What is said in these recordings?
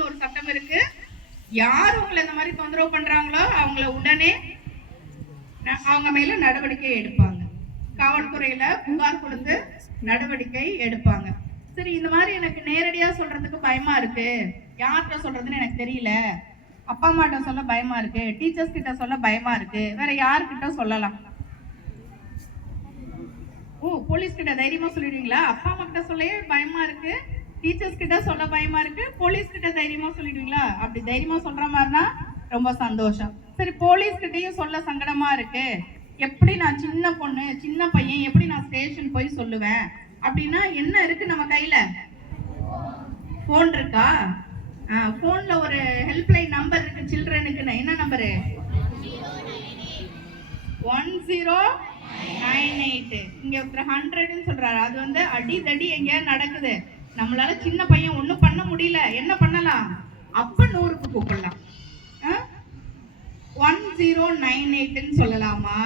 காவல்னு ஒரு சட்டம் இருக்கு. யார் உங்களை இந்த மாதிரி தொந்தரவு பண்றாங்களோ அவங்கள உடனே அவங்க மேல நடவடிக்கை எடுப்பாங்க. காவல்துறையில புகார் கொடுத்து நடவடிக்கை எடுப்பாங்க. சரி, இந்த மாதிரி எனக்கு நேரடியா சொல்றதுக்கு பயமா இருக்கு, யார்கிட்ட சொல்றதுன்னு எனக்கு தெரியல, அப்பா அம்மாட்ட சொல்ல பயமா இருக்கு, டீச்சர்ஸ் கிட்ட சொல்ல பயமா இருக்கு, வேற யார்கிட்ட சொல்லலாம்? போலீஸ் கிட்ட தைரியமா சொல்லிடுவீங்களா? அப்பா அம்மா கிட்ட சொல்லவே பயமா இருக்கு, டீச்சர்ஸ் கிட்ட சொல்ல பயமா இருக்கு, போலீஸ் கிட்ட தைரியமா சொல்லிடுவீங்களா? அப்படி தைரியமா சொல்ற மாதிரினா ரொம்ப சந்தோஷம். சரி, போலீஸ் கிட்டையும் சொல்ல சங்கடமா இருக்கு, எப்படி நான் சின்ன பொண்ணு சின்ன பையன் எப்படி நான் ஸ்டேஷன் போய் சொல்லுவேன் அப்படின்னா என்ன இருக்கு நம்ம கையில? போன் இருக்கா? போன்ல ஒரு ஹெல்ப்லைன் நம்பர் இருக்கு சில்ட்ரனுக்குன்னு. என்ன நம்பரு? 1098. இங்க ஒருத்தர் 100ன்னு சொல்றாரு. அது வந்து அடிதடி எங்க நடக்குது, நம்மளால சின்ன பையன் ஒண்ணும் பண்ண முடியல, என்ன பண்ணலாம்? அப்ப 100க்கு கூப்பிடலாம். 1098ன்னு சொல்லலாமா,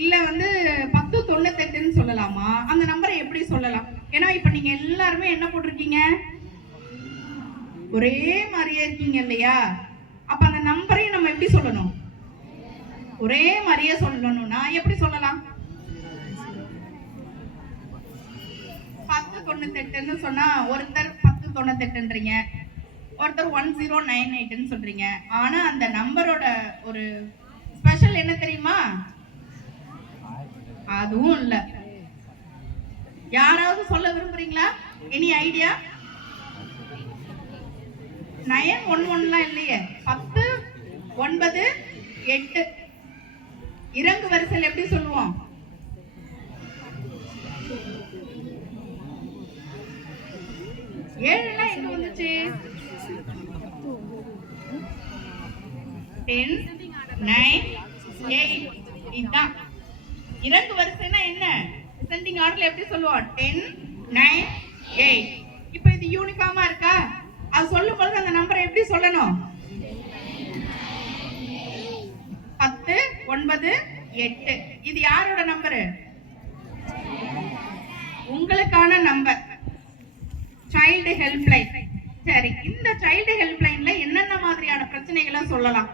இல்ல வந்து 1098ன்னு சொல்லலாமா? அந்த நம்பரை எப்படி சொல்லலாம்? ஏன்னா இப்ப நீங்க எல்லாருமே என்ன போட்டிருக்கீங்க? ஒரே மாதிரியே இருக்கீங்க இல்லையா? அப்ப அந்த நம்பரையும் நம்ம எப்படி சொல்லணும்? ஒரே மாதிரியே சொல்லணும்னா எப்படி சொல்லலாம்? 1098ன்னு சொன்னா ஒருத்தர் 1098ன்றீங்க, ஒருத்தர் 1098ன்னு சொல்றீங்க. ஆனா அந்த நம்பரோட ஒரு ஸ்பெஷல் என்ன தெரியுமா? அதுவும் இல்ல. யாராவது சொல்ல விரும்புறீங்களா? Any idea? 911லாம் இல்லையே. 10 9 8 இறங்கு வரிசையில் எப்படி சொல்லுவோம்? ஏழுலாம் எங்க வந்துச்சு? 10 9 8. இதுதான் இறங்கு வரிசைனா. என்ன டிசெண்டிங் ஆர்டர்ல எப்படி சொல்லுவோம்? 10 9 8. இப்போ இது யூனிஃபார்மா இருக்கா? அது சொல்லும் பொழுது அந்த நம்பரை எப்படி சொல்லணும்? 10 9 8. இது யாரோட நம்பரு? உங்களுக்கான நம்பர், சைல்டு ஹெல்ப்லைன். சரி, இந்த சைல்டு ஹெல்ப்லைன்ல என்னென்ன மாதிரியான பிரச்சனைகளை சொல்லலாம்?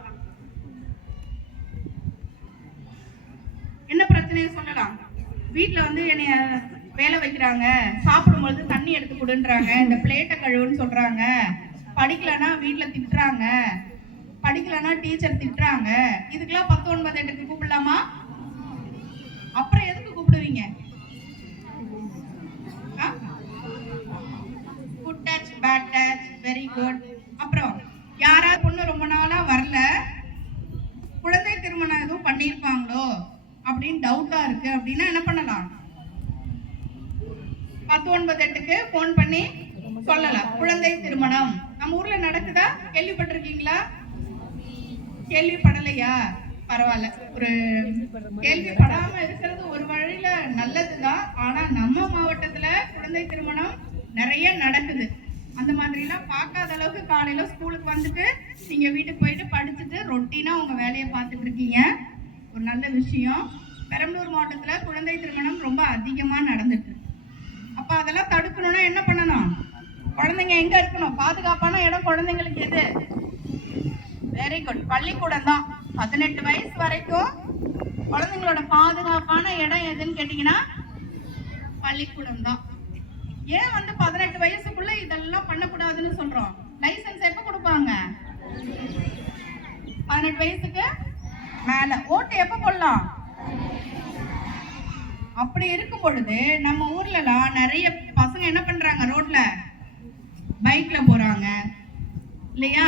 என்ன பிரச்சனையை சொல்லலாம்? வீட்டுல வந்து என்னைய வேலை வைக்கிறாங்க, சாப்பிடும்பொழுது தண்ணி எடுத்து கொடுன்றாங்க, இந்த பிளேட்டை கழுவுன்னு சொல்றாங்க, படிக்கலன்னா வீட்டுல திட்டுறாங்க, படிக்கலன்னா டீச்சர் திட்டுறாங்க. இதுக்கெல்லாம் 1098க்கு கூப்பிடலாமா? அப்புறம் எதுக்கு கூப்பிடுவீங்க? Good touch bad touch, very good. அப்புறம் யாராவது பொண்ணு ரொம்ப நாளா வரல, குழந்தை திருமணம் எதுவும் பண்ணியிருப்பாங்களோ அப்படின்னு டவுட்டா இருக்கு அப்படின்னா என்ன பண்ணலாம்? 1098க்கு போன் பண்ணி சொல்லலாம். குழந்தை திருமணம் நம்ம ஊர்ல நடக்குதா? கேள்விப்பட்டிருக்கீங்களா? கேள்விப்படலையா? பரவாயில்ல, ஒரு கேள்விப்படாம இருக்கிறது ஒரு வழியில நல்லதுதான். ஆனா நம்ம மாவட்டத்துல குழந்தை திருமணம் நிறைய நடக்குது. அந்த மாதிரி எல்லாம் பார்க்காத அளவுக்கு காலையில ஸ்கூலுக்கு வந்துட்டு நீங்க வீட்டுக்கு போயிட்டு படிச்சுட்டு ரொட்டீனா உங்க வேலையை பார்த்துட்டு இருக்கீங்க. ஒரு நல்ல விஷயம். பெரம்பலூர் மாவட்டத்துல குழந்தை திருமணம் ரொம்ப அதிகமா நடந்துட்டு. அப்ப அதெல்லாம் தடுக்கணும்னா என்ன பண்ணணும்? குழந்தைங்க எங்க இருக்கணும்? பாதுகாப்பான இடம் குழந்தைங்களுக்கு எது? வெரி குட், பள்ளிக்கூடம் தான். 18 வயசு வரைக்கும் குழந்தைங்களோட பாதுகாப்பான இடம் எதுன்னு கேட்டீங்கன்னா பள்ளிக்கூடம் தான். ஏன் வந்து 18 வயசுக்குள்ள இதெல்லாம் பண்ணக்கூடாதுன்னு சொல்றோம்? லைசன்ஸ் எப்ப கொடுப்பாங்க? 18 வயசுக்கு மேல. ஓட்டு எப்ப போடலாம்? அப்படி இருக்கும் பொழுது நம்ம ஊர்லலாம் நிறைய பசங்க என்ன பண்றாங்க? ரோட்ல பைக்ல போறாங்க இல்லையா?